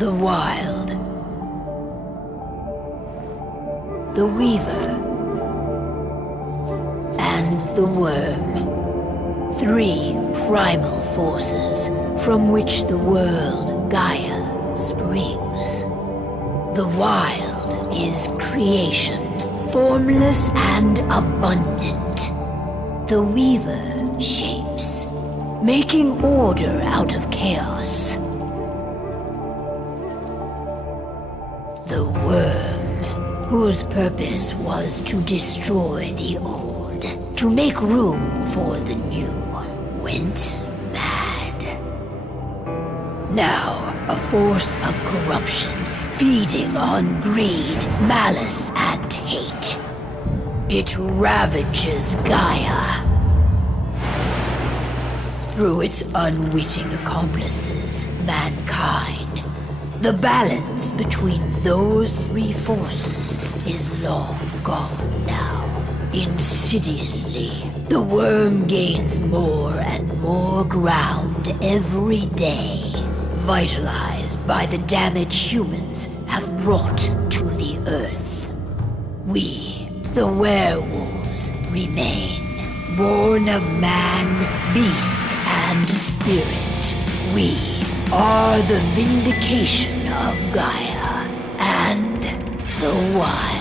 The Wild. The Weaver. And the Wyrm. Three primal forces from which the world Gaia springs. The Wild is creation, formless and abundant. The Weaver shapes, making order out of chaos. The Wyrm, whose purpose was to destroy the old, to make room for the new, went mad. Now, a force of corruption, feeding on greed, malice, and hate. It ravages Gaia. Through its unwitting accomplices, mankind, the balance between those three forces is long gone now. Insidiously, the Wyrm gains more and more ground every day, vitalized by the damage humans have brought to the Earth. We, the werewolves, remain, born of man, beast, and spirit. We are the vindication of Gaia and the Wild.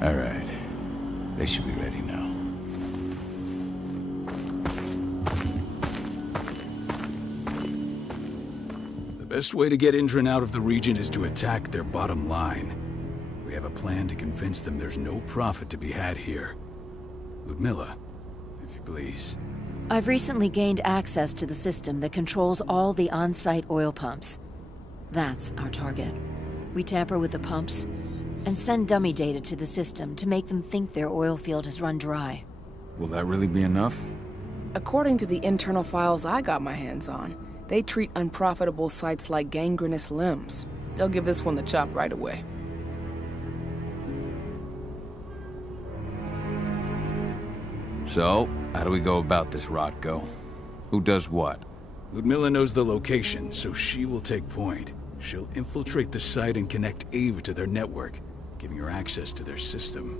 All right. They should be ready now. The best way to get endron out of the region is to attack their bottom line. We have a plan to convince them there's no profit to be had here. Ludmilla, if you please. I've recently gained access to the system that controls all the on-site oil pumps. That's our target. We tamper with the pumps and send dummy data to the system to make them think their oil field has run dry. Will that really be enough? According to the internal files I got my hands on, they treat unprofitable sites like gangrenous limbs. They'll give this one the chop right away. So, how do we go about this, Rotko? Who does what? Ludmilla knows the location, so she will take point. She'll infiltrate the site and connect Ava to their network, giving her access to their system.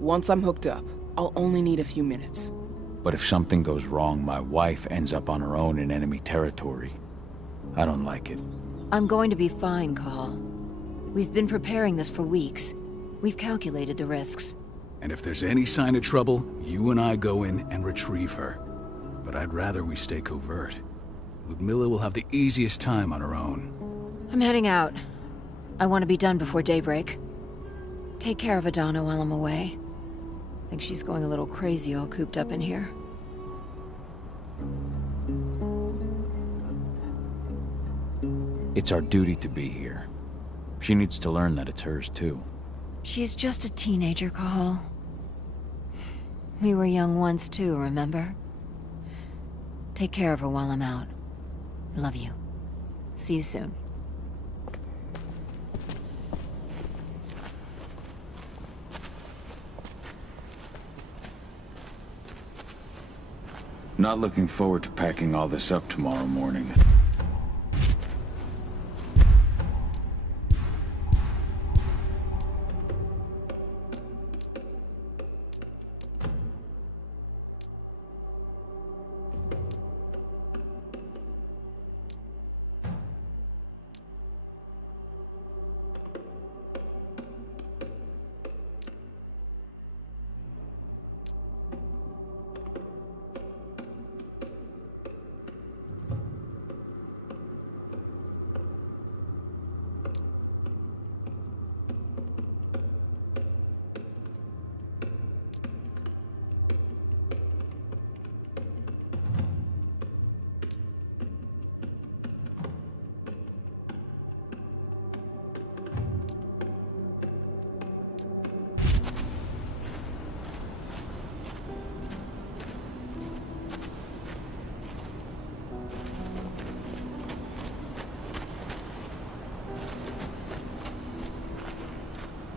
Once I'm hooked up, I'll only need a few minutes. But if something goes wrong, my wife ends up on her own in enemy territory. I don't like it. I'm going to be fine, Cahal. We've been preparing this for weeks. We've calculated the risks. And if there's any sign of trouble, you and I go in and retrieve her. But I'd rather we stay covert. Ludmilla will have the easiest time on her own. I'm heading out. I want to be done before daybreak. Take care of Adana while I'm away. I think she's going a little crazy all cooped up in here. It's our duty to be here. She needs to learn that it's hers too. She's just a teenager, Cahal. We were young once too, remember? Take care of her while I'm out. Love you. See you soon. Not looking forward to packing all this up tomorrow morning.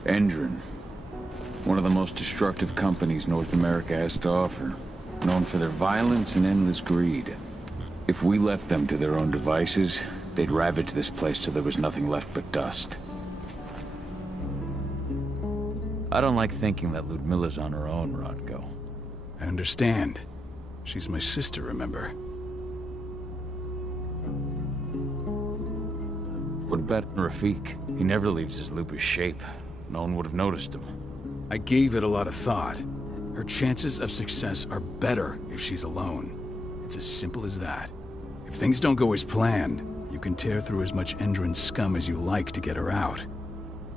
Endron. One of the most destructive companies North America has to offer. Known for their violence and endless greed. If we left them to their own devices, they'd ravage this place till there was nothing left but dust. I don't like thinking that Ludmilla's on her own, Rotko. I understand. She's my sister, remember? What about Rafik? He never leaves his lupus shape. No one would have noticed him. I gave it a lot of thought. Her chances of success are better if she's alone. It's as simple as that. If things don't go as planned, you can tear through as much endron scum as you like to get her out.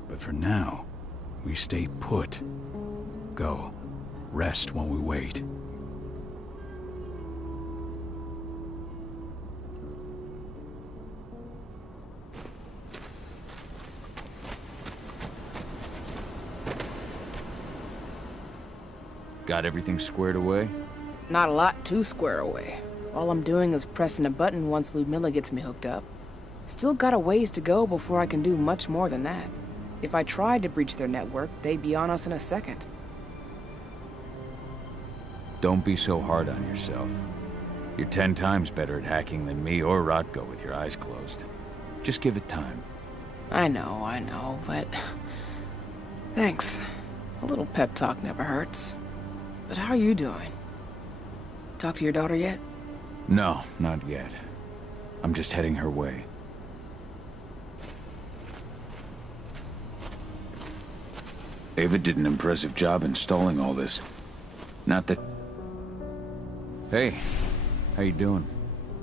But for now, we stay put. Go. Rest while we wait. Got everything squared away? Not a lot to square away. All I'm doing is pressing a button once Ludmilla gets me hooked up. Still got a ways to go before I can do much more than that. If I tried to breach their network, they'd be on us in a second. Don't be so hard on yourself. You're 10 times better at hacking than me or Rotko with your eyes closed. Just give it time. I know, but... Thanks. A little pep talk never hurts. But how are you doing? Talk to your daughter yet? No, not yet. I'm just heading her way. Ava did an impressive job installing all this. Not that... Hey, how you doing?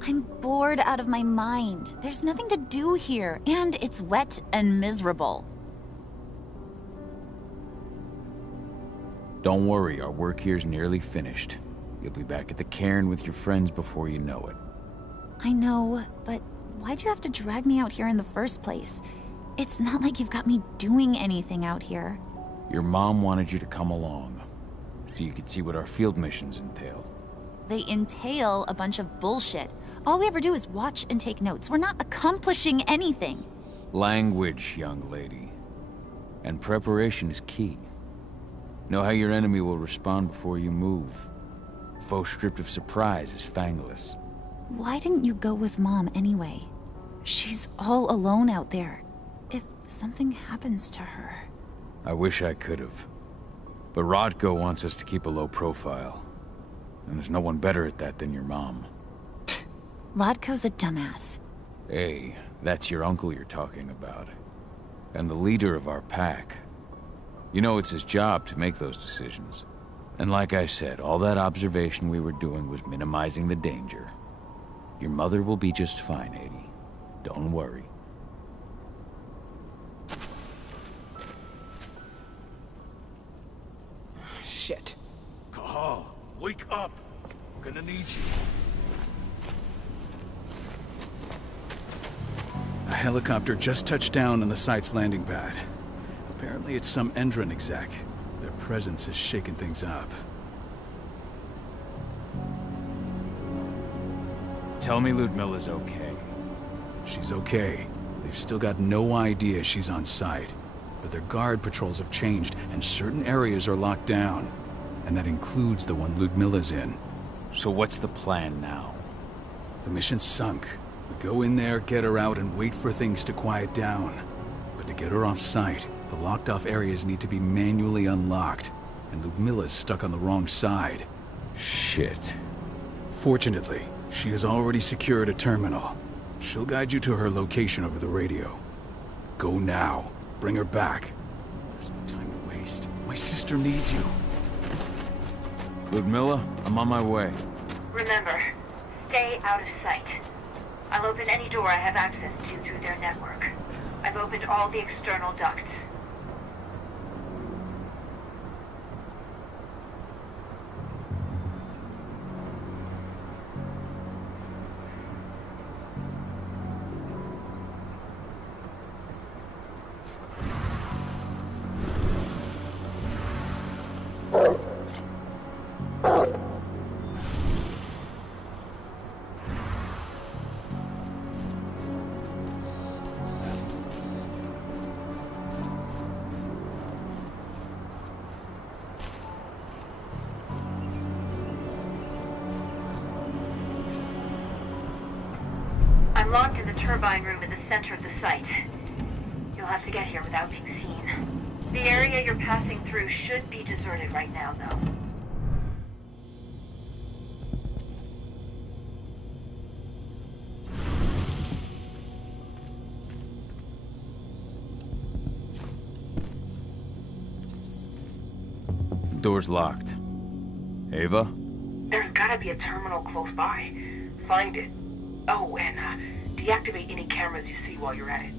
I'm bored out of my mind. There's nothing to do here, and it's wet and miserable. Don't worry, our work here's nearly finished. You'll be back at the cairn with your friends before you know it. I know, but why'd you have to drag me out here in the first place? It's not like you've got me doing anything out here. Your mom wanted you to come along, so you could see what our field missions entail. They entail a bunch of bullshit. All we ever do is watch and take notes. We're not accomplishing anything. Language, young lady. And preparation is key. Know how your enemy will respond before you move. A foe stripped of surprise is fangless. Why didn't you go with Mom anyway? She's all alone out there. If something happens to her... I wish I could have. But Rodko wants us to keep a low profile. And there's no one better at that than your mom. Rodko's a dumbass. Hey, that's your uncle you're talking about. And the leader of our pack. You know it's his job to make those decisions. And like I said, all that observation we were doing was minimizing the danger. Your mother will be just fine, Adie. Don't worry. Shit. Cahal, wake up! We're gonna need you. A helicopter just touched down on the site's landing pad. Apparently it's some endron exec. Their presence has shaken things up. Tell me Ludmilla's okay. She's okay. They've still got no idea she's on site. But their guard patrols have changed, and certain areas are locked down. And that includes the one Ludmilla's in. So what's the plan now? The mission's sunk. We go in there, get her out, and wait for things to quiet down. But to get her off site, the locked-off areas need to be manually unlocked. And Ludmilla's stuck on the wrong side. Shit. Fortunately, she has already secured a terminal. She'll guide you to her location over the radio. Go now. Bring her back. There's no time to waste. My sister needs you. Ludmilla, I'm on my way. Remember, stay out of sight. I'll open any door I have access to through their network. I've opened all the external ducts. I'm locked in the turbine room in the center of the site. You'll have to get here without being seen. The area you're passing through should be deserted right now, though. Door's locked. Ava? There's gotta be a terminal close by. Find it. Oh, and deactivate any cameras you see while you're at it.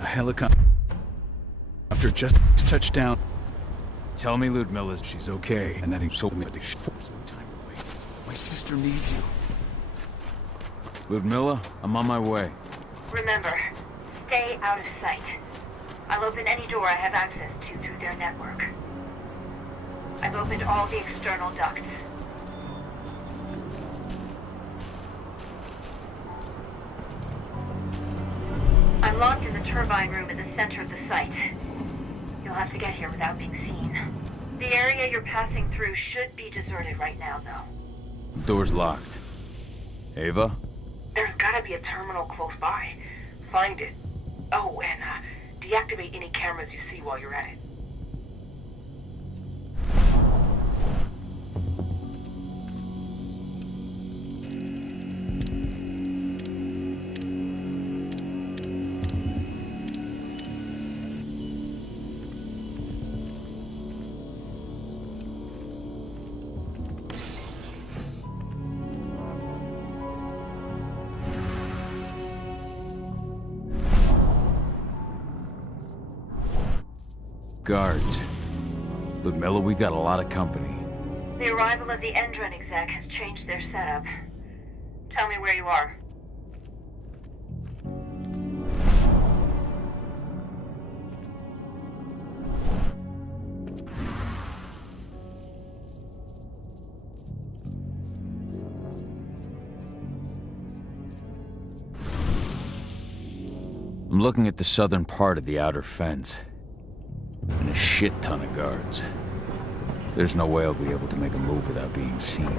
A helicopter just touched down. Tell me Ludmilla's... She's okay, and that ain't so much. There's no time to waste. My sister needs you. Ludmilla, I'm on my way. Remember, stay out of sight. I'll open any door I have access to through their network. I've opened all the external ducts. I'm locked in the turbine room in the center of the site. You'll have to get here without being seen. The area you're passing through should be deserted right now, though. Door's locked. Ava? There's gotta be a terminal close by. Find it. Oh, and deactivate any cameras you see while you're at it. Guards. Ludmilla, we've got a lot of company. The arrival of the endron exec has changed their setup. Tell me where you are. I'm looking at the southern part of the outer fence. And a shit ton of guards. There's no way I'll be able to make a move without being seen.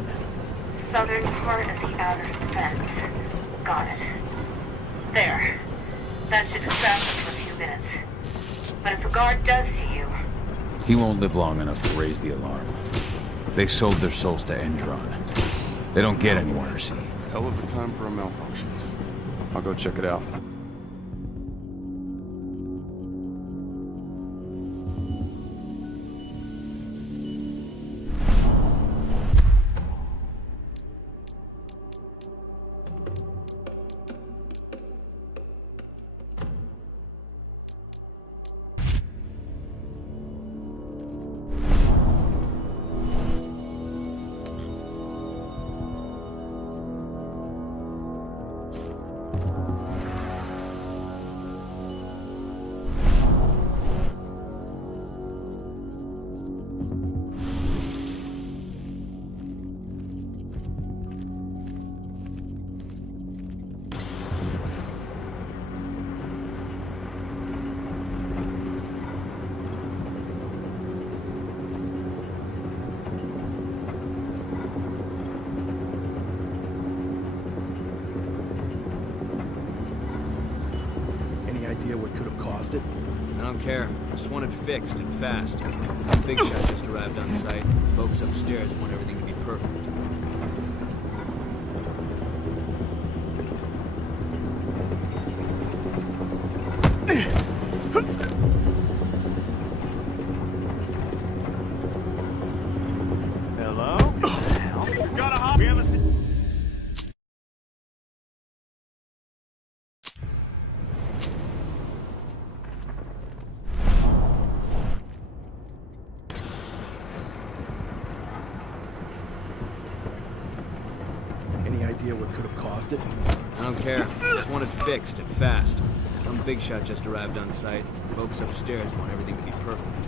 Southern part of the outer fence. Got it. There. That should distract them for a few minutes. But if a guard does see you... He won't live long enough to raise the alarm. They sold their souls to Endron. They don't get any mercy. Hell of a time for a malfunction. I'll go check it out. What could have caused it? I don't care. I just want it fixed and fast. Some big shot just arrived on site. Folks upstairs want everything to be perfect. Hello? Got a hop. What could have caused it? I don't care. I just want it fixed and fast. Some big shot just arrived on site. Folks upstairs want everything to be perfect.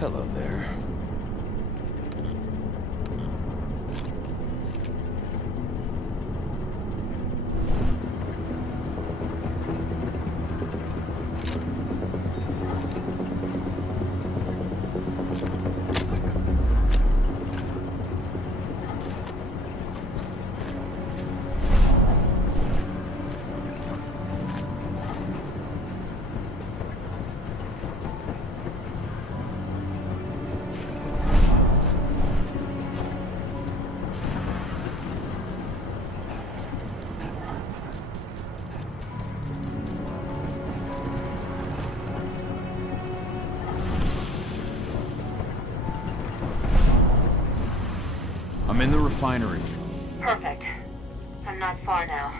Hello there. I'm in the refinery. Perfect. I'm not far now.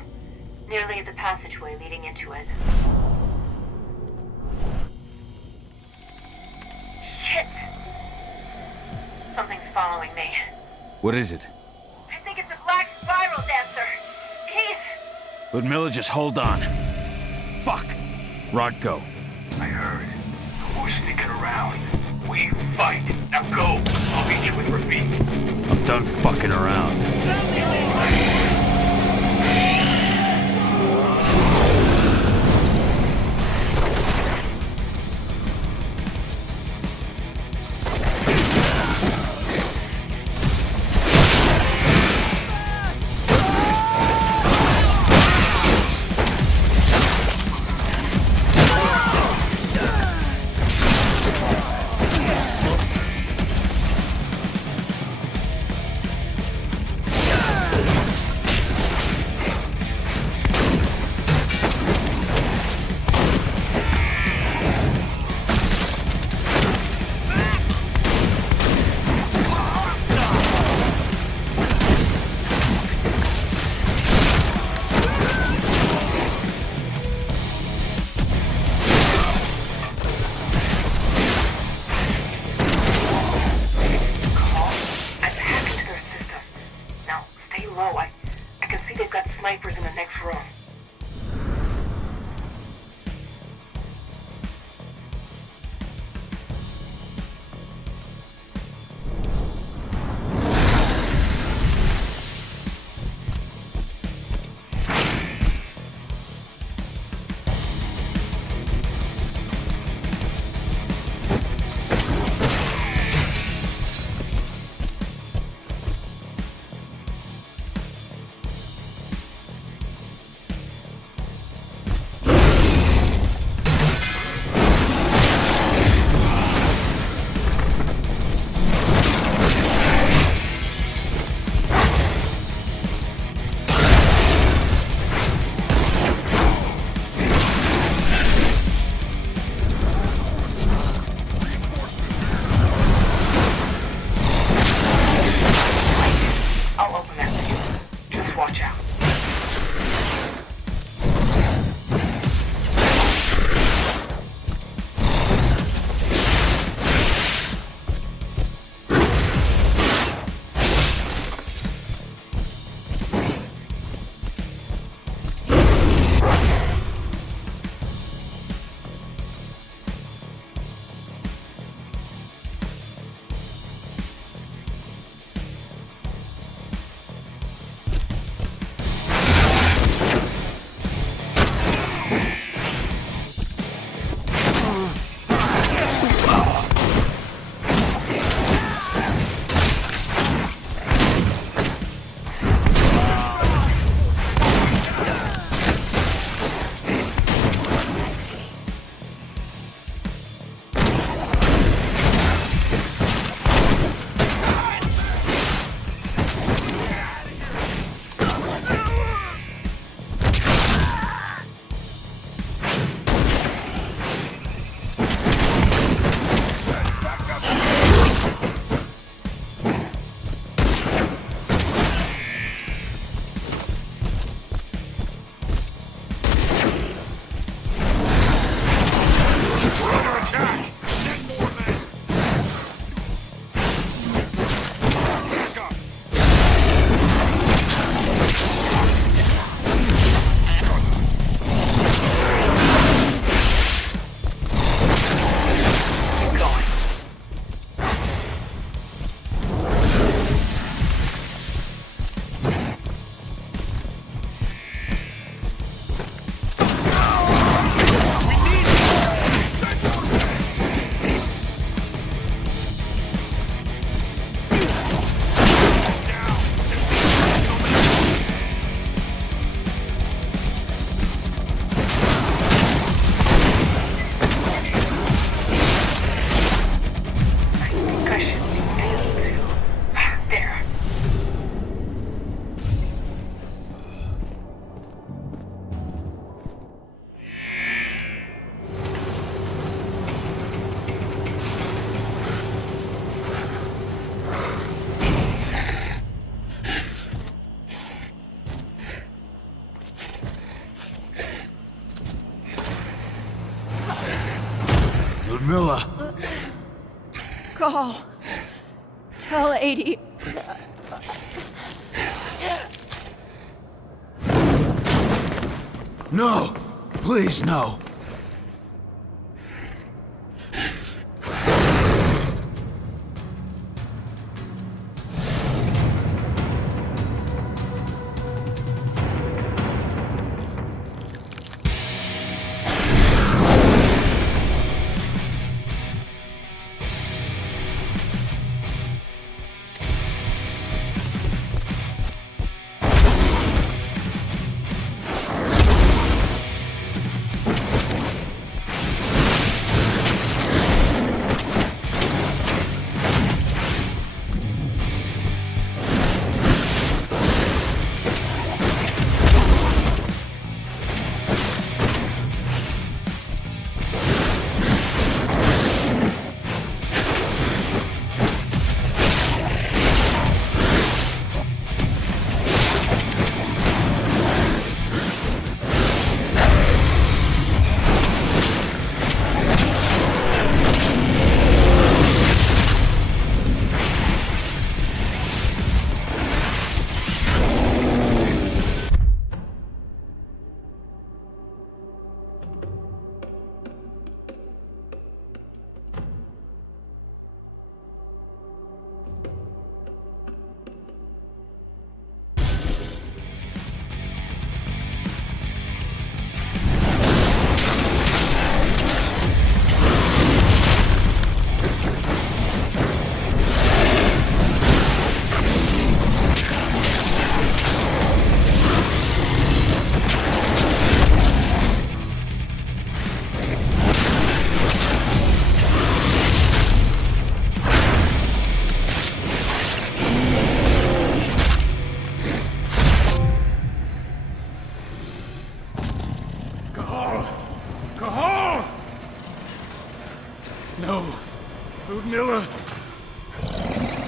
Nearly at the passageway leading into it. Shit! Something's following me. What is it? I think it's a black spiral dancer. He's... Ludmilla, just hold on. Fuck! Rodko. I heard. Who's sneaking around? We fight. Now go. I'll meet you with Rafik. I'm done fucking around. Milla! Call. Tell 80. No! Please, no!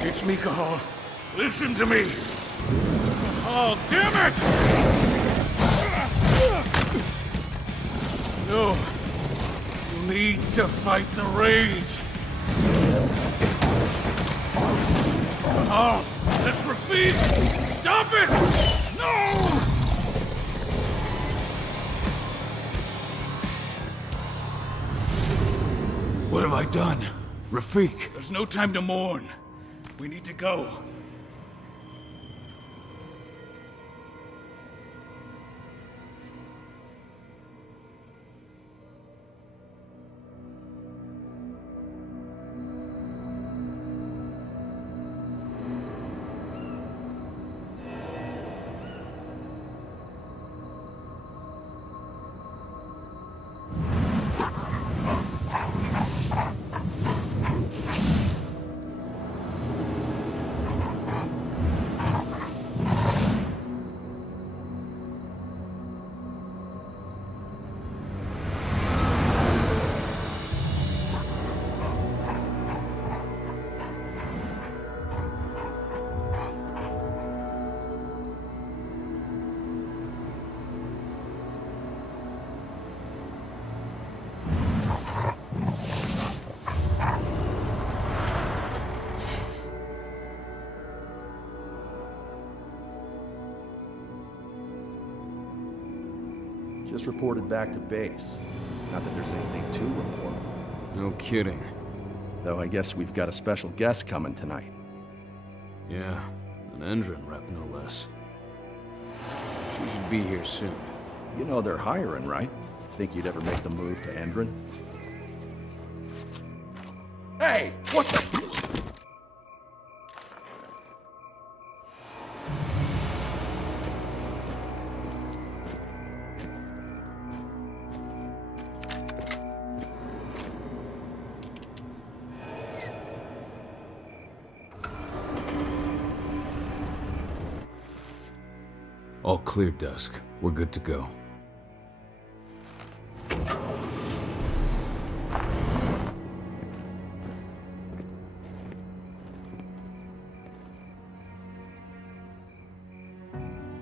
It's me, Cahal. Listen to me. Cahal, damn it! No. You need to fight the rage. Cahal, that's Rafik! Stop it! No! What have I done? Rafik! There's no time to mourn. We need to go. Just reported back to base. Not that there's anything to report. No kidding. Though I guess we've got a special guest coming tonight. Yeah, an endron rep no less. She should be here soon. You know they're hiring, right? Think you'd ever make the move to endron? Hey! What the... All clear, Dusk. We're good to go.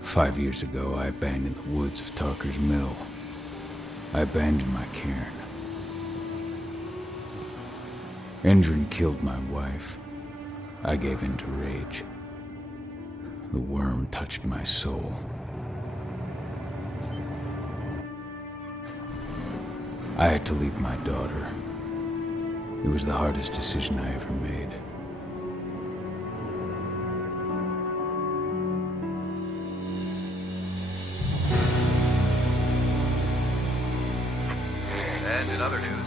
"5 years ago, I abandoned the woods of Tarker's Mill. I abandoned my cairn. Endron killed my wife. I gave in to rage. The wyrm touched my soul. I had to leave my daughter. It was the hardest decision I ever made. And in other news,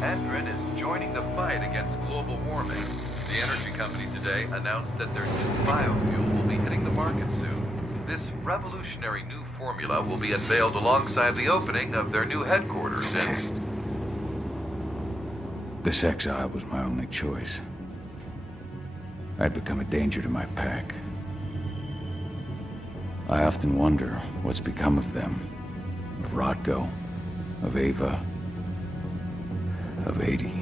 endron is joining the fight against global warming. The energy company today announced that their new biofuel will be hitting the market soon. This revolutionary new formula will be unveiled alongside the opening of their new headquarters in... This exile was my only choice. I'd become a danger to my pack. I often wonder what's become of them. Of Rotko, of Ava, of 80.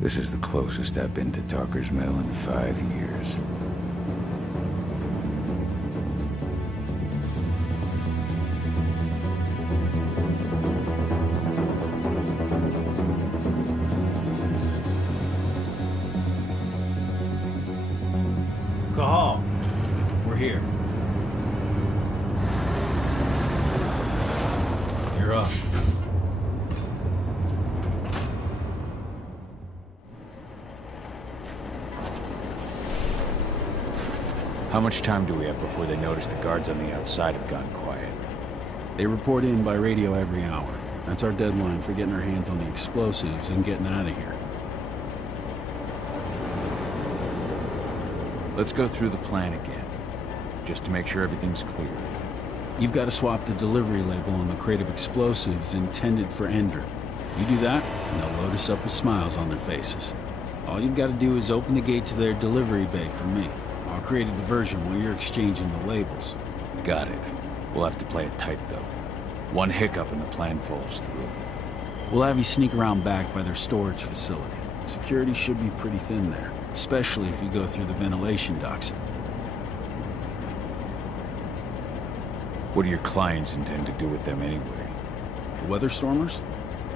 This is the closest I've been to Talker's Mill in 5 years. Cahal, we're here. You're up. How much time do we have before they notice the guards on the outside have gone quiet? They report in by radio every hour. That's our deadline for getting our hands on the explosives and getting out of here. Let's go through the plan again, just to make sure everything's clear. You've got to swap the delivery label on the crate of explosives intended for endron. You do that, and they'll load us up with smiles on their faces. All you've got to do is open the gate to their delivery bay for me. I'll create a diversion while you're exchanging the labels. Got it. We'll have to play it tight, though. One hiccup and the plan falls through. We'll have you sneak around back by their storage facility. Security should be pretty thin there, especially if you go through the ventilation ducts. What do your clients intend to do with them anyway? The Weatherstormers?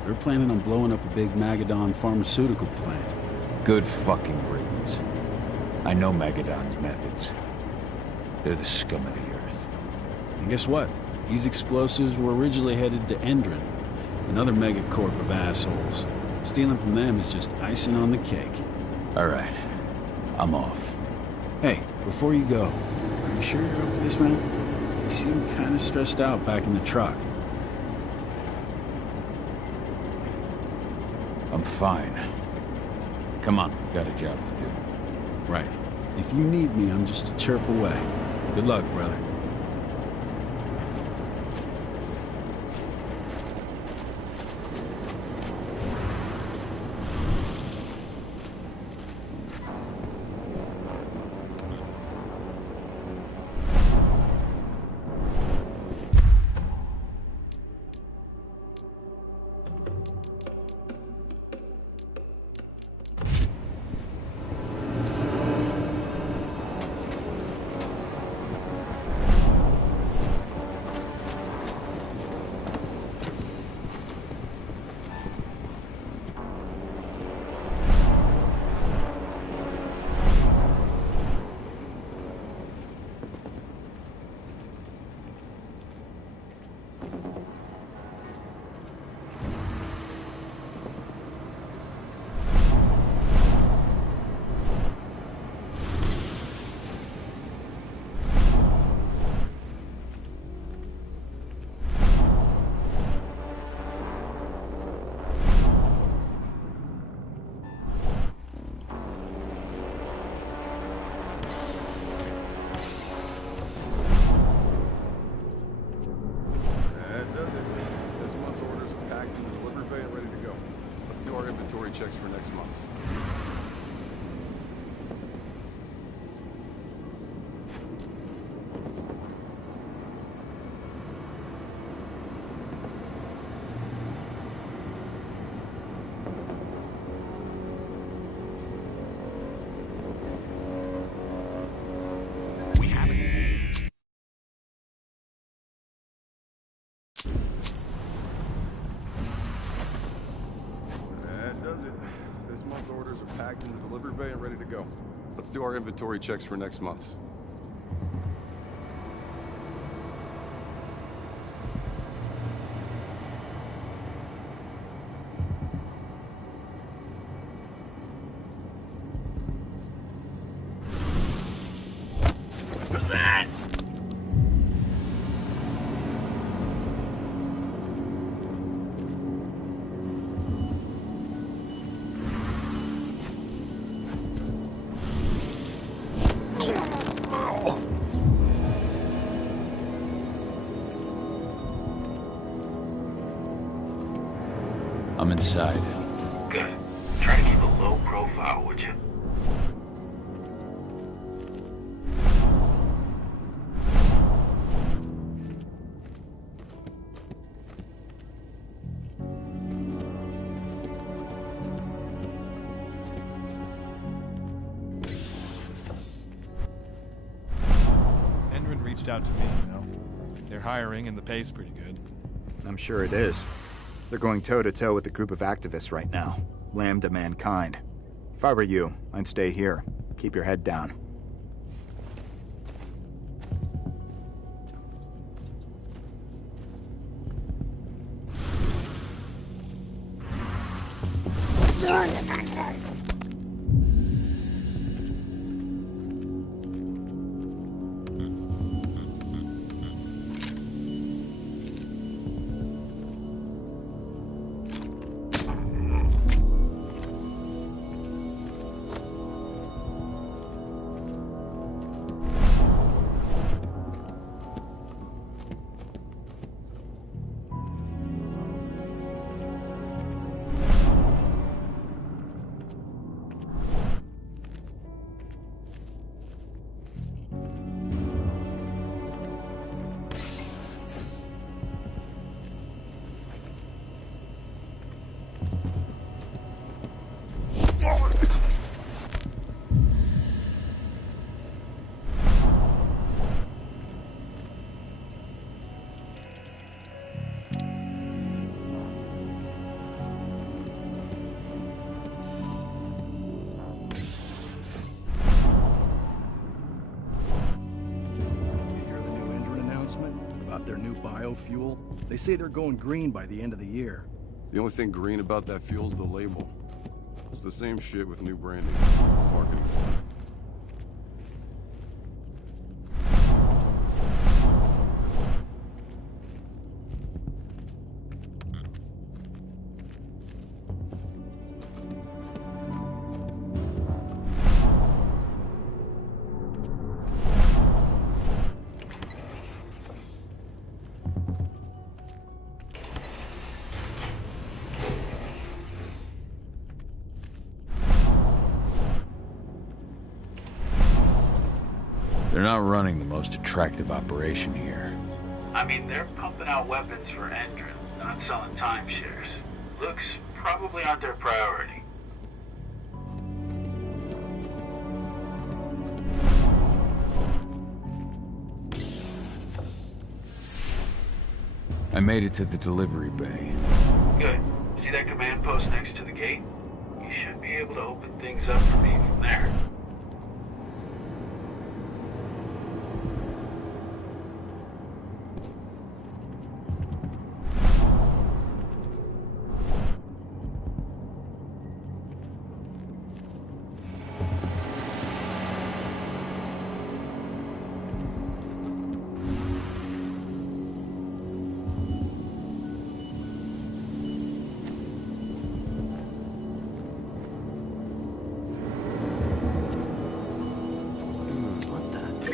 They're planning on blowing up a big Magadon pharmaceutical plant. Good fucking riddance. I know Magadon's methods. They're the scum of the earth. And guess what? These explosives were originally headed to Endron, another megacorp of assholes. Stealing from them is just icing on the cake. All right. I'm off. Hey, before you go, are you sure you're up for this, man? You seem kind of stressed out back in the truck. I'm fine. Come on, we've got a job to do. Right. If you need me, I'm just a chirp away. Good luck, brother. Checks for next month. We have it. ready to go. Let's do our inventory checks for next month's. I'm inside. Good. Try to keep a low profile, would you? Endron reached out to me, you know. They're hiring and the pay's pretty good. I'm sure it is. They're going toe-to-toe with a group of activists right now. Lambda mankind. If I were you, I'd stay here. Keep your head down. Their new biofuel. They say they're going green by the end of the year. The only thing green about that fuel's the label. It's the same shit with new branding. Marketing stuff. They're not running the most attractive operation here. I mean, they're pumping out weapons for endron, not selling timeshares. Looks probably aren't their priority. I made it to the delivery bay. Good. See that command post next to the gate? You should be able to open things up for me from there.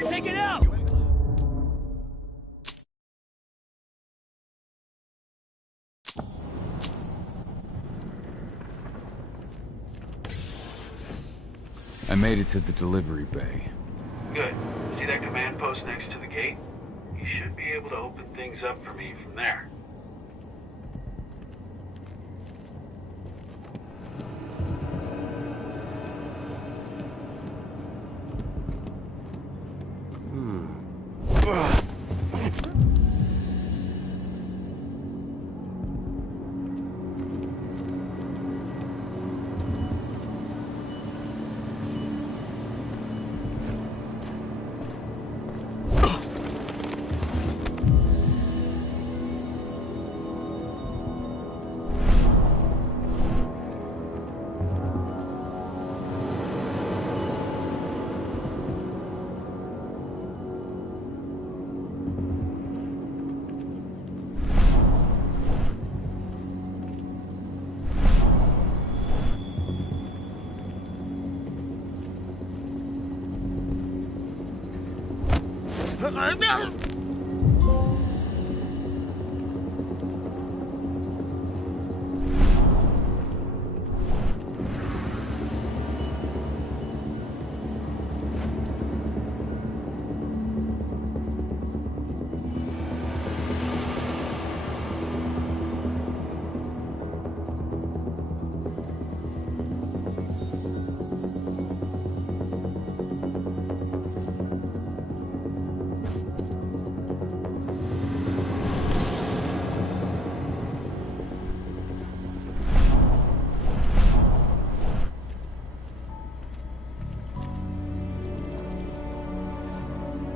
Take it out! I made it to the delivery bay. Good. See that command post next to the gate? You should be able to open things up for me from there.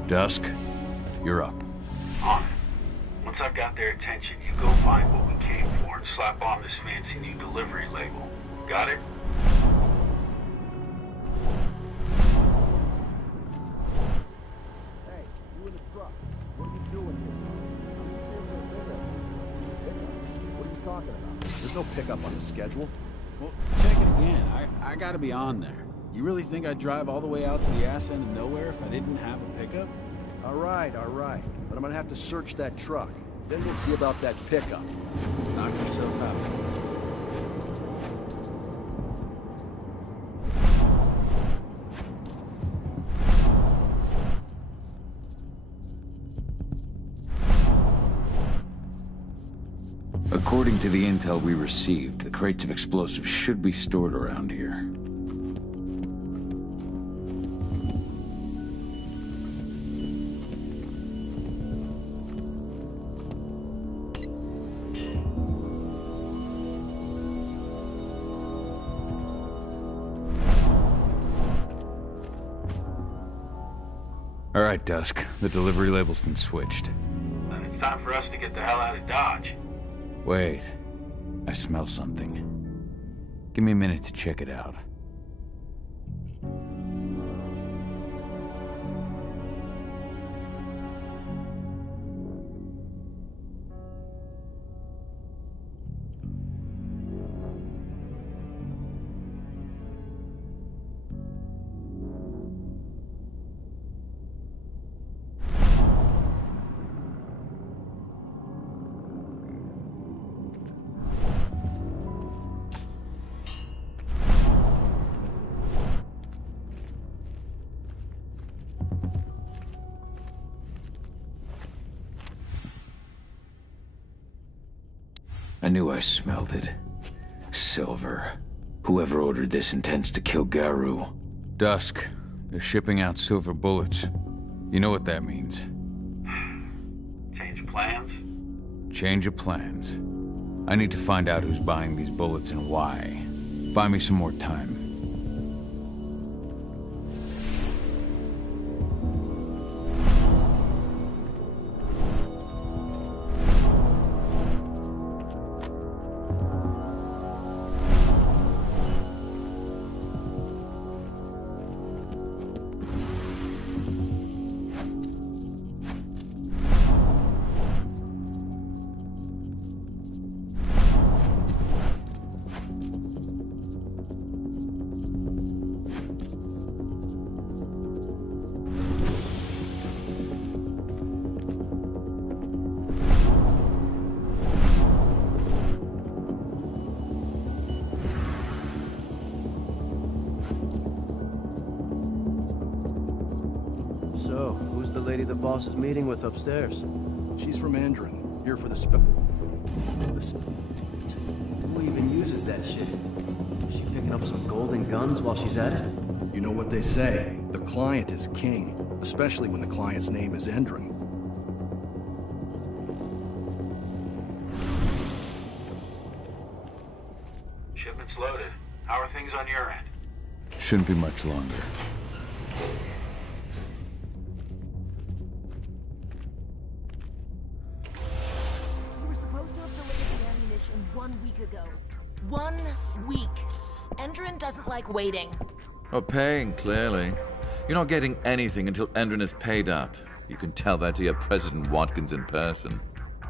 Dusk, you're up. On it. Once I've got their attention, you go find what we came for and slap on this fancy new delivery label. Got it? Hey, you in the truck. What are you doing here? What are you talking about? There's no pickup on the schedule. Well, check it again. I gotta be on there. You really think I'd drive all the way out to the ass end of nowhere if I didn't have a pickup? All right. But I'm gonna have to search that truck. Then we'll see about that pickup. Knock yourself out. According to the intel we received, the crates of explosives should be stored around here. All right, Dusk. The delivery label's been switched. Then it's time for us to get the hell out of Dodge. Wait. I smell something. Give me a minute to check it out. I knew I smelled it. Silver. Whoever ordered this intends to kill Garou. Dusk. They're shipping out silver bullets. You know what that means. Change of plans? Change of plans. I need to find out who's buying these bullets and why. Buy me some more time. So, who's the lady the boss is meeting with upstairs? She's from Endron, here for the Who even uses that shit? Is she picking up some golden guns while she's at it? You know what they say, the client is king, especially when the client's name is Endron. Shipment's loaded. How are things on your end? Shouldn't be much longer. We were supposed to have delivered the ammunition 1 week ago. 1 week. Endron doesn't like waiting. Or paying, clearly. You're not getting anything until Endron is paid up. You can tell that to your President Watkins in person.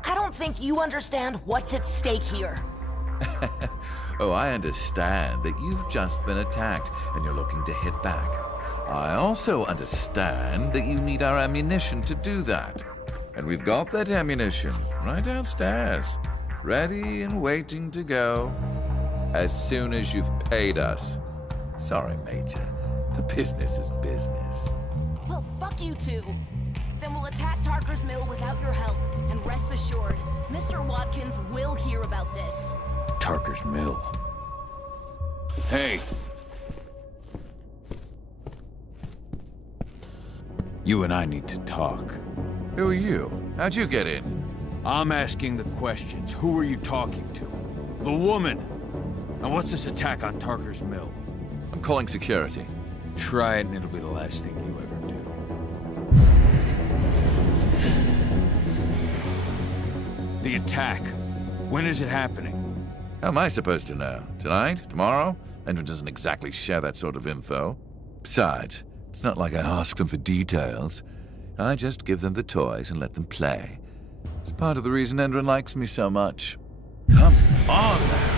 I don't think you understand what's at stake here. Oh, I understand that you've just been attacked and you're looking to hit back. I also understand that you need our ammunition to do that. And we've got that ammunition right downstairs, ready and waiting to go as soon as you've paid us. Sorry, Major. The business is business. Well, fuck you two. Then we'll attack Tarker's Mill without your help. And rest assured, Mr. Watkins will hear about this. Tarker's Mill. Hey! You and I need to talk. Who are you? How'd you get in? I'm asking the questions. Who are you talking to? The woman! And what's this attack on Tarker's Mill? I'm calling security. Try it and it'll be the last thing you ever do. The attack. When is it happening? How am I supposed to know? Tonight? Tomorrow? Endron doesn't exactly share that sort of info. Besides, it's not like I ask them for details. I just give them the toys and let them play. It's part of the reason Endron likes me so much. Come on now.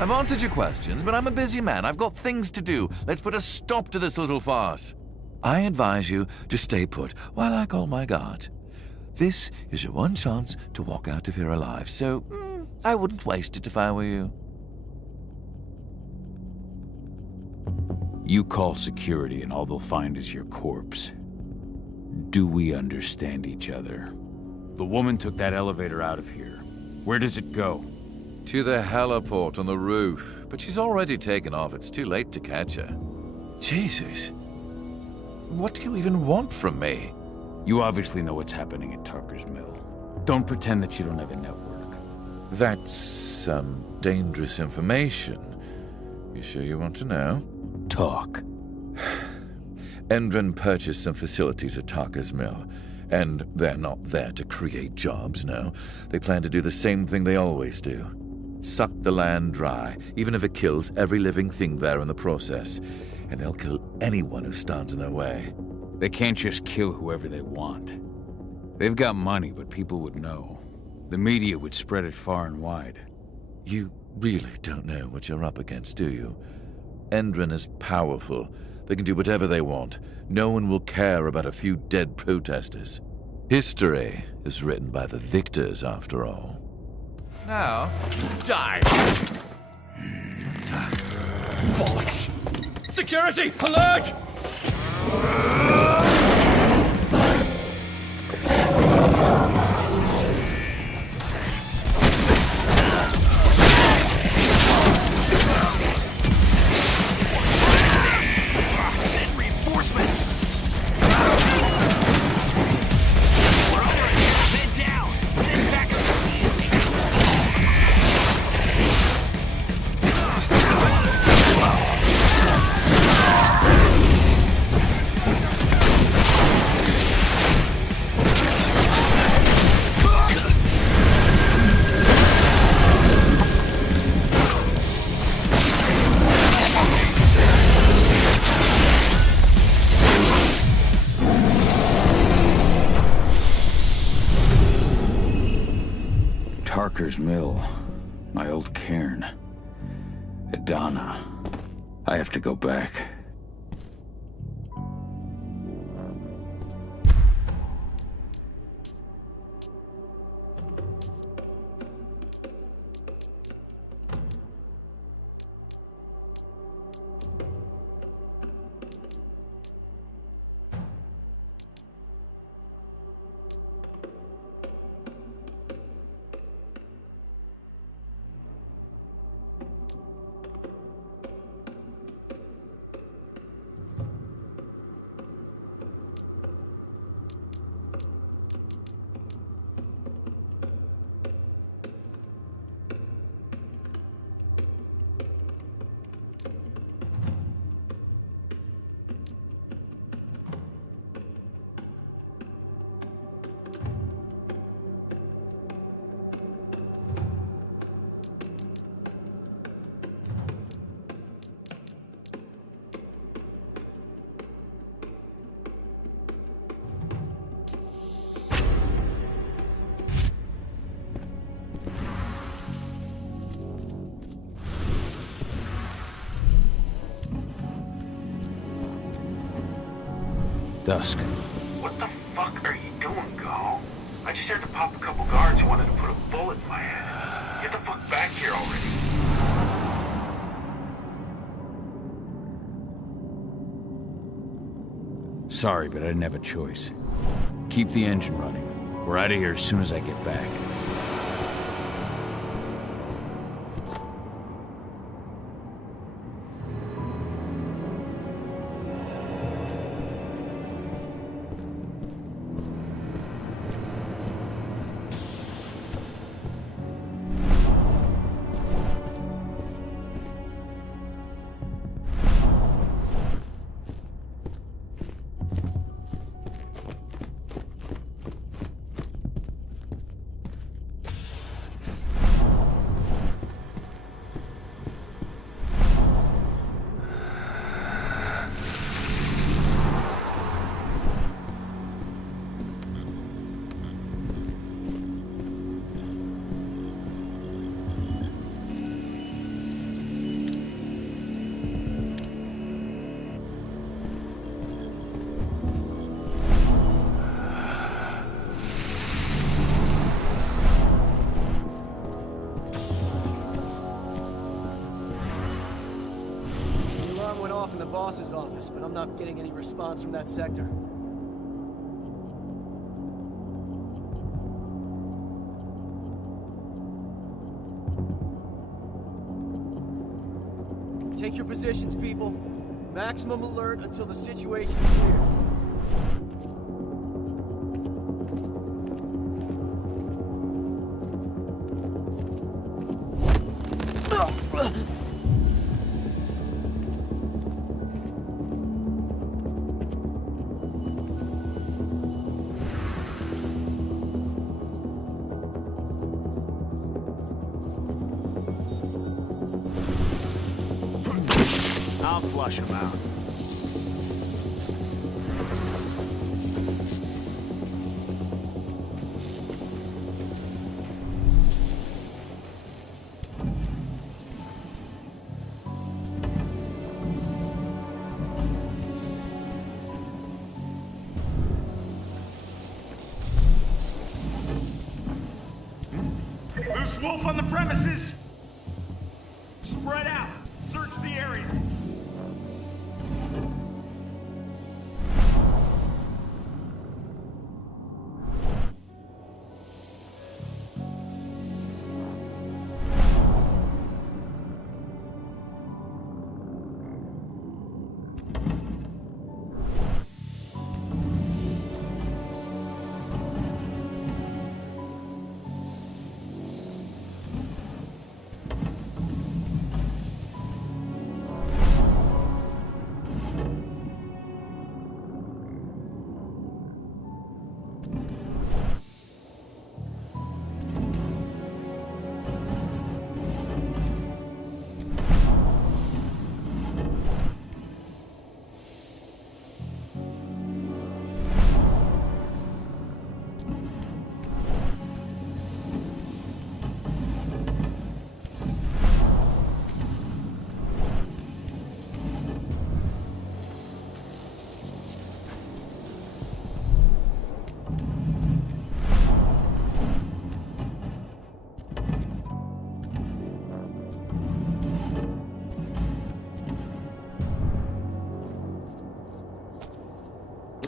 I've answered your questions, but I'm a busy man. I've got things to do. Let's put a stop to this little farce. I advise you to stay put while I call my guard. This is your one chance to walk out of here alive, so I wouldn't waste it if I were you. You call security and all they'll find is your corpse. Do we understand each other? The woman took that elevator out of here. Where does it go? To the heliport on the roof. But she's already taken off. It's too late to catch her. Jesus. What do you even want from me? You obviously know what's happening at Tarker's Mill. Don't pretend that you don't have a network. That's some dangerous information. You sure you want to know? Talk. Endron purchased some facilities at Tarker's Mill. And they're not there to create jobs, no. They plan to do the same thing they always do. Suck the land dry, even if it kills every living thing there in the process. And they'll kill anyone who stands in their way. They can't just kill whoever they want. They've got money, but people would know. The media would spread it far and wide. You really don't know what you're up against, do you? Endron is powerful. They can do whatever they want. No one will care about a few dead protesters. History is written by the victors, after all. Now, die! Bollocks! Security, alert! Send reinforcements! We're under attack! Men down! Send backup immediately! Tarker's Mill. My old cairn. Adana. I have to go back. dusk. What the fuck are you doing, Cahal? I just had to pop a couple guards who wanted to put a bullet in my head. Get the fuck back here already. Sorry, but I didn't have a choice. Keep the engine running. We're out of here as soon as I get back. In the boss's office, but I'm not getting any response from that sector. Take your positions, people. Maximum alert until the situation's clear. I'll flush him out. Loose wolf on the premises! Spread out! Search the area!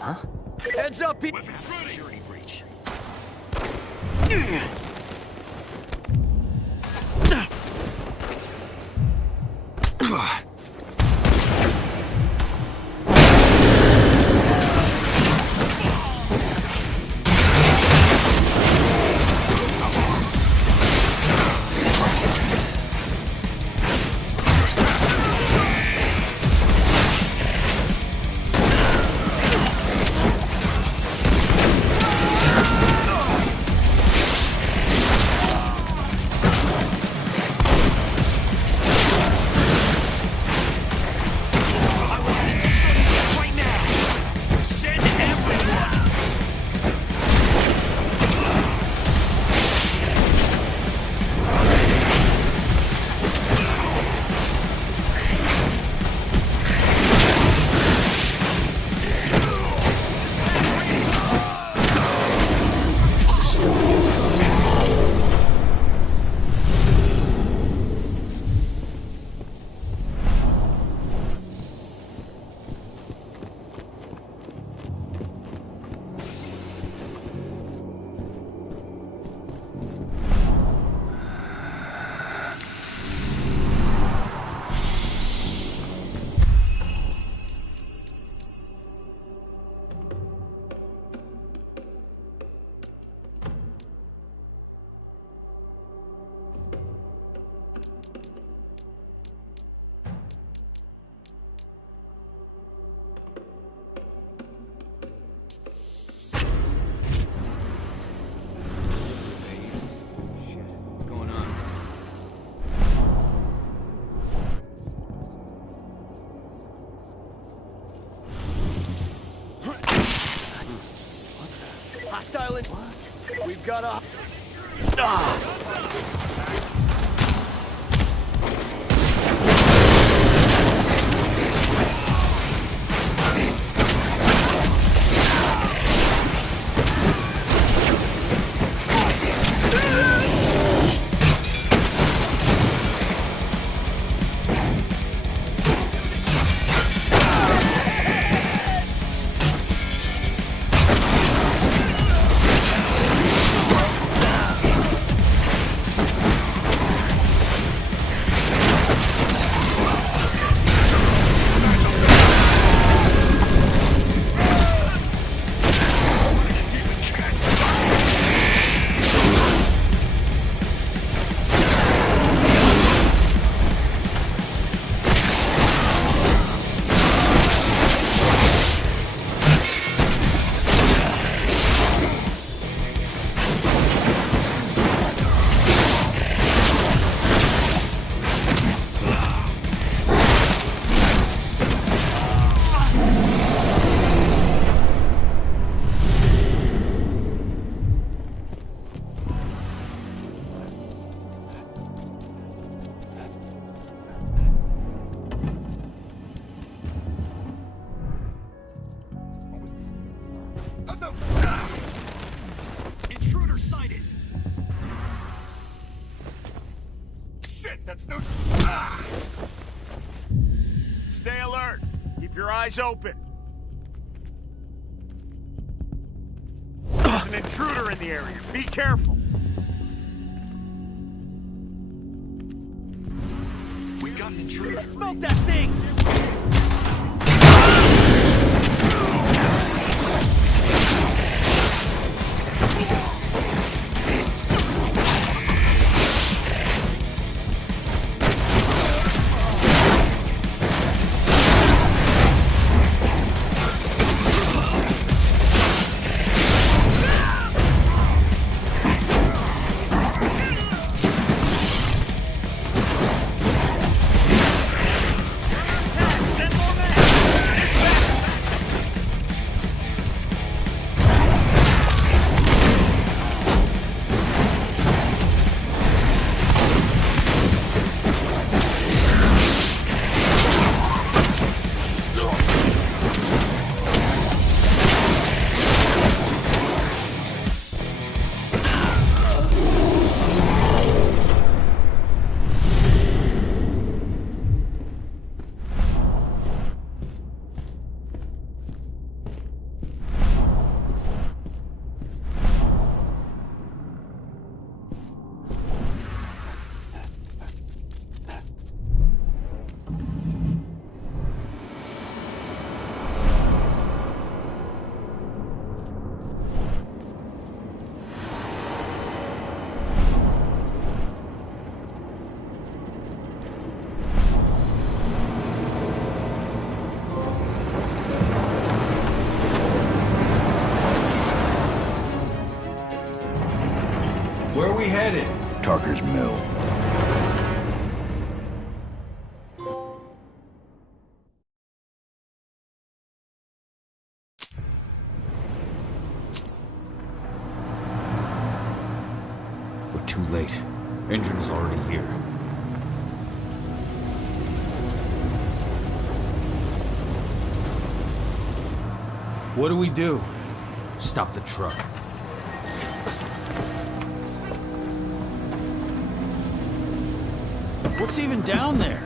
Huh? Heads up, people! Security breach. Hostile in... What? We've got a... Intruder sighted! Shit, that's no... Stay alert. Keep your eyes open. There's an intruder in the area. Be careful. We got an intruder. Smoke that thing! Where are we headed? Tarker's Mill. We're too late. Endron is already here. What do we do? Stop the truck. What's even down there?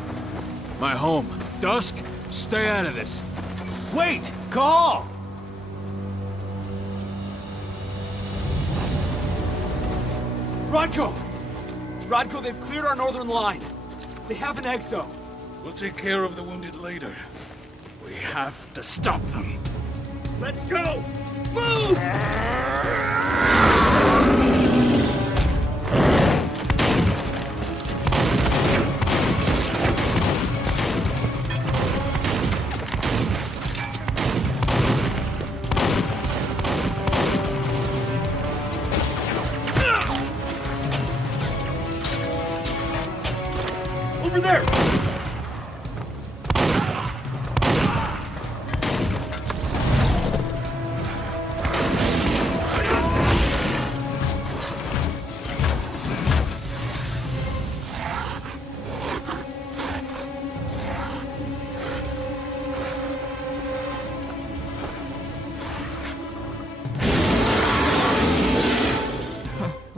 My home. Dusk, stay out of this. Wait! Cahal! Rodko! Rodko, they've cleared our northern line. They have an exo. We'll take care of the wounded later. We have to stop them. Let's go! Move! Over there!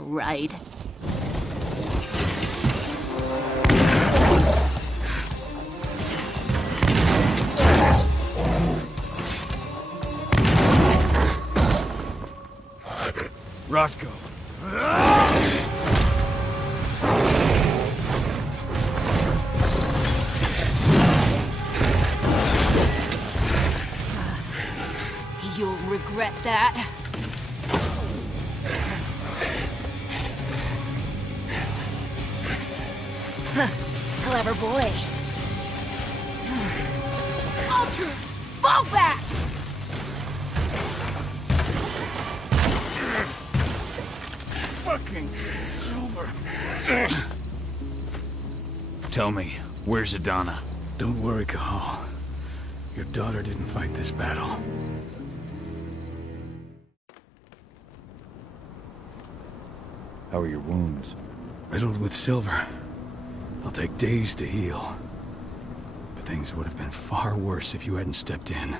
ride. Rodko. You'll regret that. Clever boy. Ultras, fall back! Fucking Silver. Tell me, where's Adana? Don't worry, Cahal. Your daughter didn't fight this battle. How are your wounds? Riddled with silver. They'll take days to heal. But things would have been far worse if you hadn't stepped in.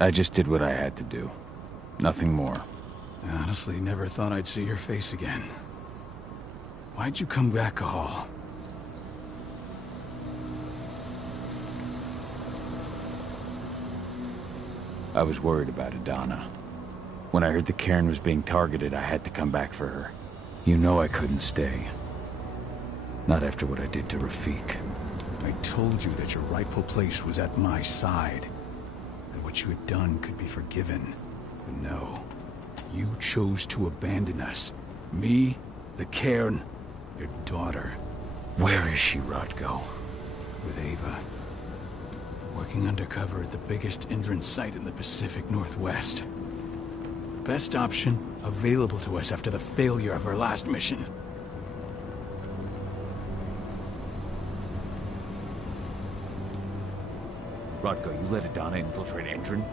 I just did what I had to do. Nothing more. I honestly never thought I'd see your face again. Why'd you come back, Cahal? I was worried about Adana. When I heard the cairn was being targeted, I had to come back for her. You know I couldn't stay. Not after what I did to Rafik. I told you that your rightful place was at my side. That what you had done could be forgiven. But no. You chose to abandon us. Me, the cairn, your daughter. Where is she, Rodko? With Ava. Working undercover at the biggest endron site in the Pacific Northwest. Best option available to us after the failure of our last mission. Rodko, you let Adana infiltrate endron?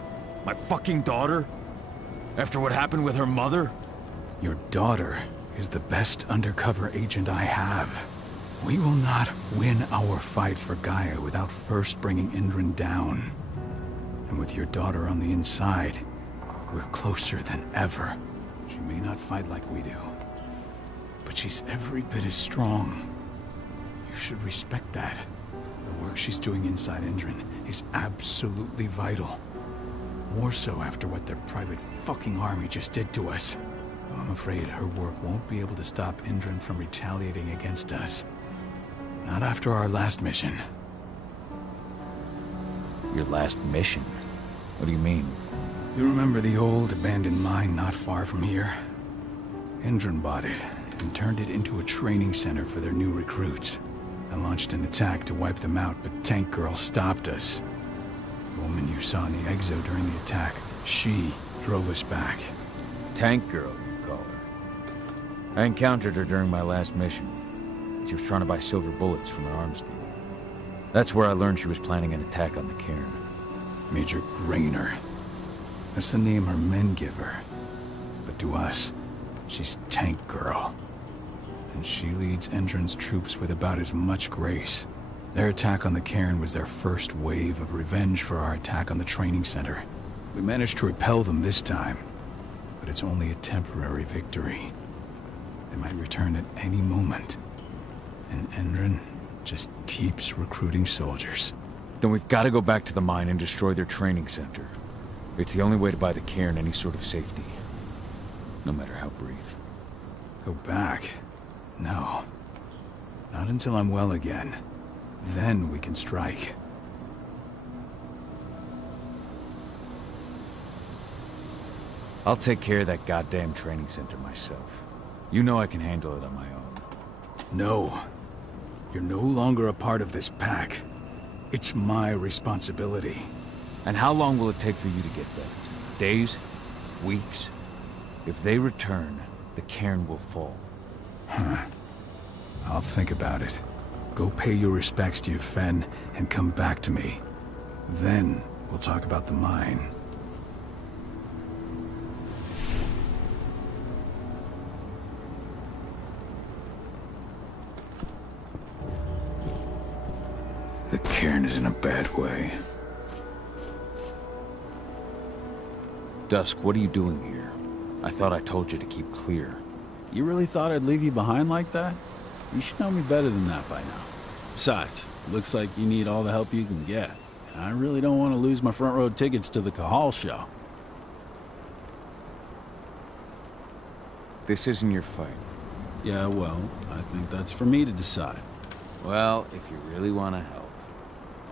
My fucking daughter? After what happened with her mother? Your daughter is the best undercover agent I have. We will not win our fight for Gaia without first bringing endron down. And with your daughter on the inside, we're closer than ever. She may not fight like we do, but she's every bit as strong. You should respect that. The work she's doing inside endron is absolutely vital. More so after what their private fucking army just did to us. I'm afraid her work won't be able to stop endron from retaliating against us. Not after our last mission. Your last mission? What do you mean? You remember the old abandoned mine not far from here? Endron bought it and turned it into a training center for their new recruits. I launched an attack to wipe them out, but Tank Girl stopped us. The woman you saw in the exile during the attack, she drove us back. Tank Girl, you call her. I encountered her during my last mission. She was trying to buy silver bullets from an arms dealer. That's where I learned she was planning an attack on the cairn. Major Grainer. That's the name her men give her. But to us, she's Tank Girl. And she leads endron's troops with about as much grace. Their attack on the cairn was their first wave of revenge for our attack on the training center. We managed to repel them this time, but it's only a temporary victory. They might return at any moment. And endron just keeps recruiting soldiers. Then we've got to go back to the mine and destroy their training center. It's the only way to buy the cairn any sort of safety. No matter how brief. Go back? No. Not until I'm well again. Then we can strike. I'll take care of that goddamn training center myself. You know I can handle it on my own. No. You're no longer a part of this pack. It's my responsibility. And how long will it take for you to get there? Days? Weeks? If they return, the cairn will fall. Huh. I'll think about it. Go pay your respects to your Fen and come back to me. Then we'll talk about the mine. The cairn is in a bad way. Dusk, what are you doing here? I thought I told you to keep clear. You really thought I'd leave you behind like that? You should know me better than that by now. Besides, looks like you need all the help you can get. And I really don't want to lose my front row tickets to the Cahal show. This isn't your fight. Yeah, well, I think that's for me to decide. Well, if you really want to help.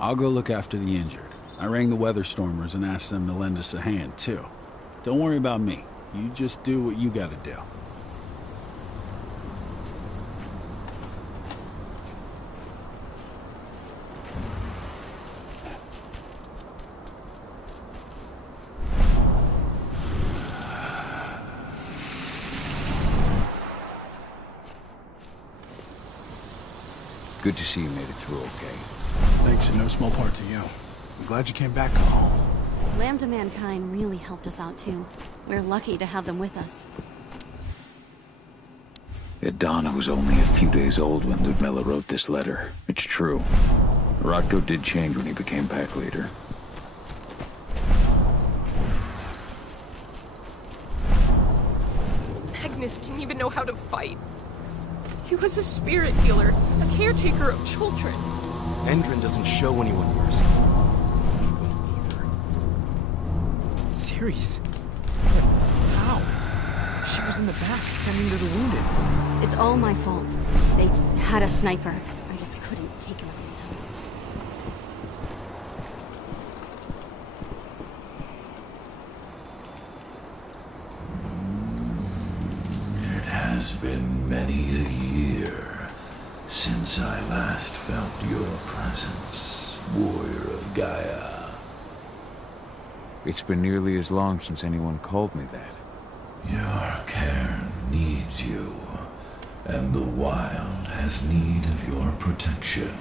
I'll go look after the injured. I rang the weather stormers and asked them to lend us a hand, too. Don't worry about me. You just do what you gotta do. Good to see you made it through okay. Thanks in no small part to you. I'm glad you came back, Cahal. Lambda Mankind really helped us out too. We're lucky to have them with us. Donna was only a few days old when Ludmilla wrote this letter. It's true. Rodko did change when he became pack leader. Magnus didn't even know how to fight. He was a spirit healer, a caretaker of children. Endron doesn't show anyone mercy. Ceres? How? She was in the back, tending to the wounded. It's all my fault. They had a sniper. I just couldn't take him in time. It has been many a year since I last felt your presence, warrior of Gaia. It's been nearly as long since anyone called me that. Your cairn needs you, and the wild has need of your protection.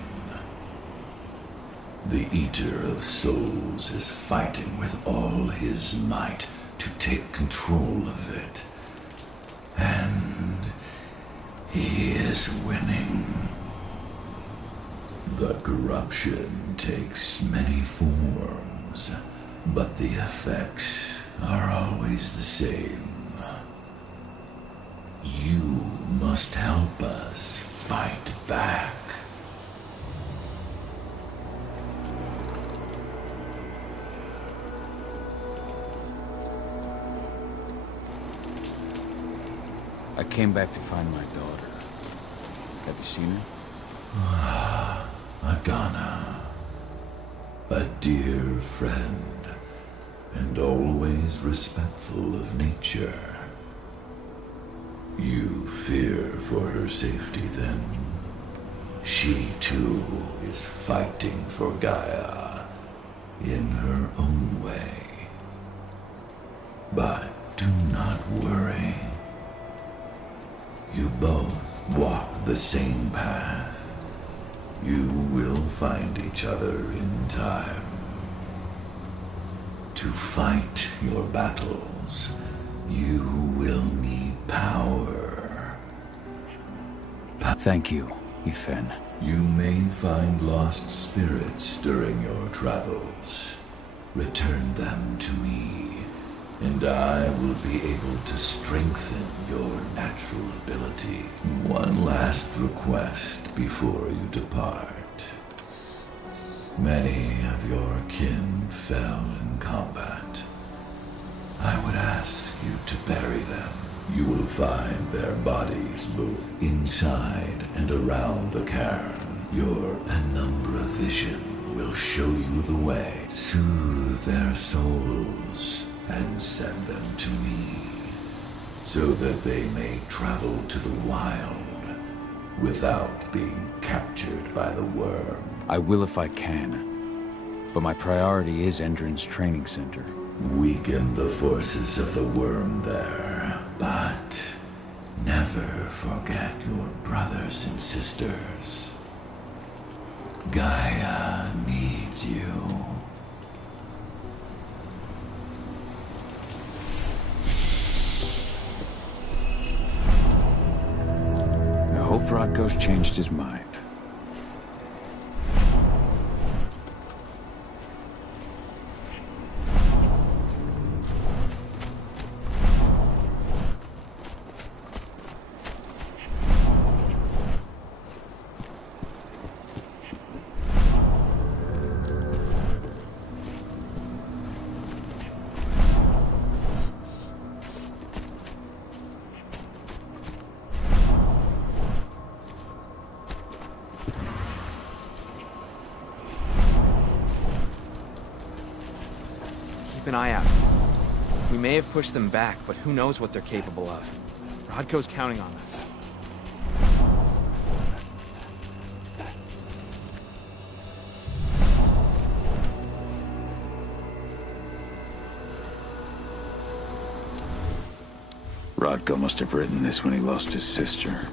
The Eater of Souls is fighting with all his might to take control of it. And he is winning. The corruption takes many forms, but the effects are always the same. You must help us fight back. I came back to find my daughter. Have you seen her? Ah, Adana. A dear friend, and always respectful of nature. You fear for her safety, then? She, too, is fighting for Gaia, in her own way. But do not worry. You both walk the same path. You will find each other in time. To fight your battles, you will need power. Thank you, Ethan. You may find lost spirits during your travels. Return them to me, and I will be able to strengthen your natural ability. One last request before you depart. Many of your kin fell in combat. I would ask you to bury them. You will find their bodies both inside and around the cairn. Your penumbra vision will show you the way. Soothe their souls and send them to me, so that they may travel to the wild without being captured by the wyrm. I will if I can, but my priority is Endron's training center. Weaken the forces of the wyrm there, but never forget your brothers and sisters. Gaia needs you. I hope Rodko's changed his mind. an eye out. We may have pushed them back, but who knows what they're capable of. Rodko's counting on us. Rodko must have written this when he lost his sister.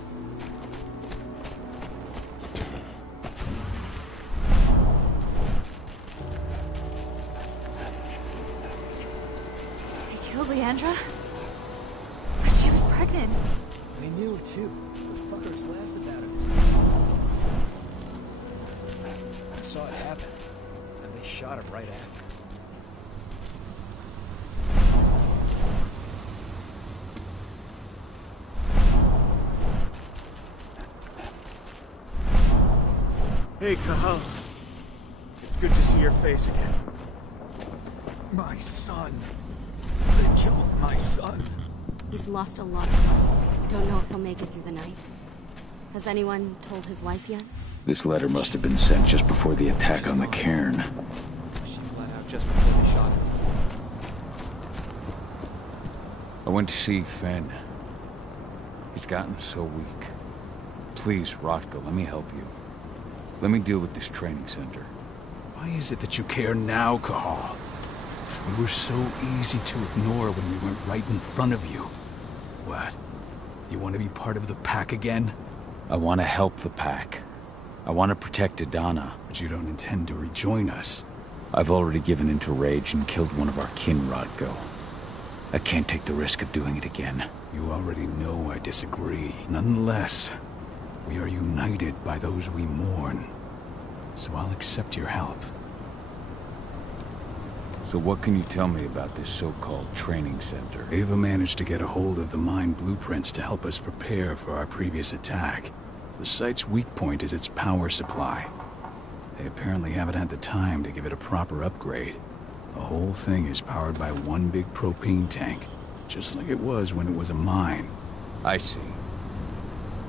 They killed Leandra? But she was pregnant. They knew, too. The fuckers laughed about it. I saw it happen, and they shot him right after. Hey, Cahal. It's good to see your face again. My son. They killed my son. He's lost a lot of blood. I don't know if he'll make it through the night. Has anyone told his wife yet? This letter must have been sent just before the attack on the cairn. She let out just before they shot him. I went to see Fenn. He's gotten so weak. Please, Rodko, let me help you. Let me deal with this training center. Why is it that you care now, Cahal? We were so easy to ignore when we went right in front of you. What? You want to be part of the pack again? I want to help the pack. I want to protect Adana. But you don't intend to rejoin us. I've already given in to rage and killed one of our kin, Rodko. I can't take the risk of doing it again. You already know I disagree. Nonetheless, we are united by those we mourn. So I'll accept your help. So what can you tell me about this so-called training center? Ava managed to get a hold of the mine blueprints to help us prepare for our previous attack. The site's weak point is its power supply. They apparently haven't had the time to give it a proper upgrade. The whole thing is powered by one big propane tank, just like it was when it was a mine. I see.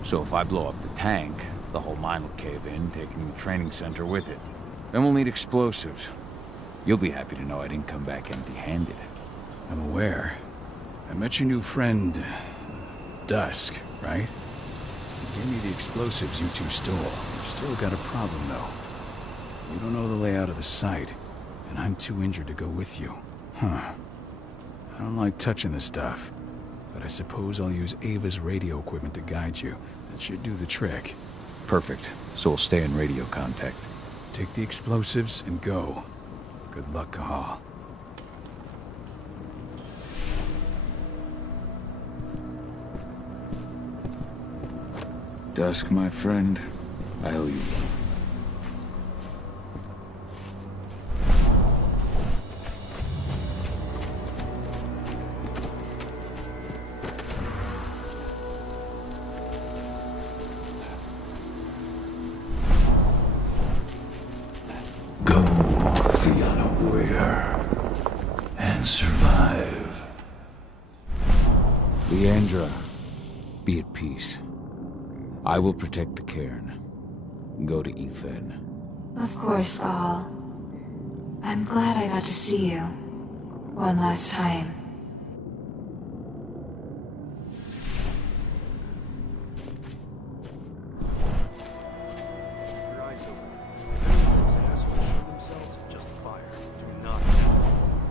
So if I blow up the tank, the whole mine will cave in, taking the training center with it. Then we'll need explosives. You'll be happy to know I didn't come back empty-handed. I'm aware. I met your new friend, Dusk, right? He gave me the explosives you two stole. Still got a problem, though. You don't know the layout of the site, and I'm too injured to go with you. Huh. I don't like touching this stuff, but I suppose I'll use Ava's radio equipment to guide you. That should do the trick. Perfect. So we'll stay in radio contact. Take the explosives and go. Good luck, Cahal. Dusk, my friend, I owe you one. Survive. Leandra, be at peace. I will protect the cairn. Go to Ethan. Of course, Cahal. I'm glad I got to see you. One last time.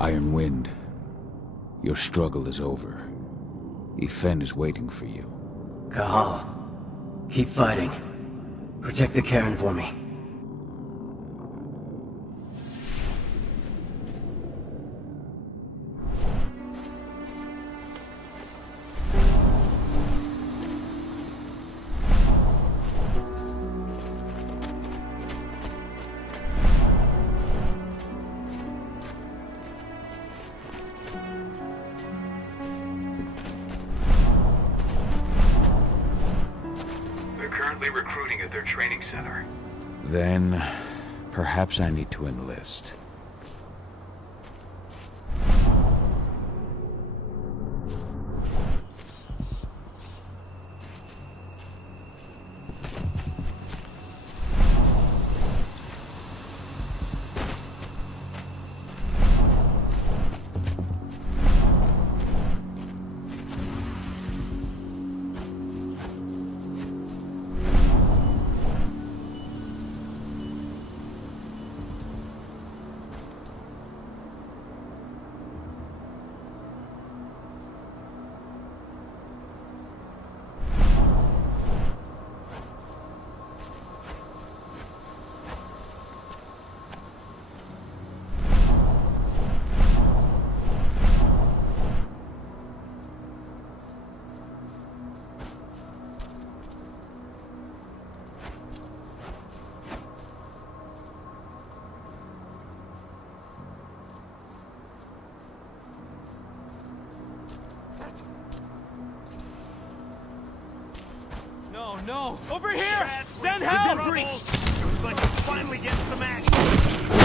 Iron Wind, your struggle is over. Ethan is waiting for you. Cahal, keep fighting. Protect the cairn for me. Recruiting at their training center. Then, perhaps I need to enlist. no! Over here! Send help! Looks like we're finally getting some action.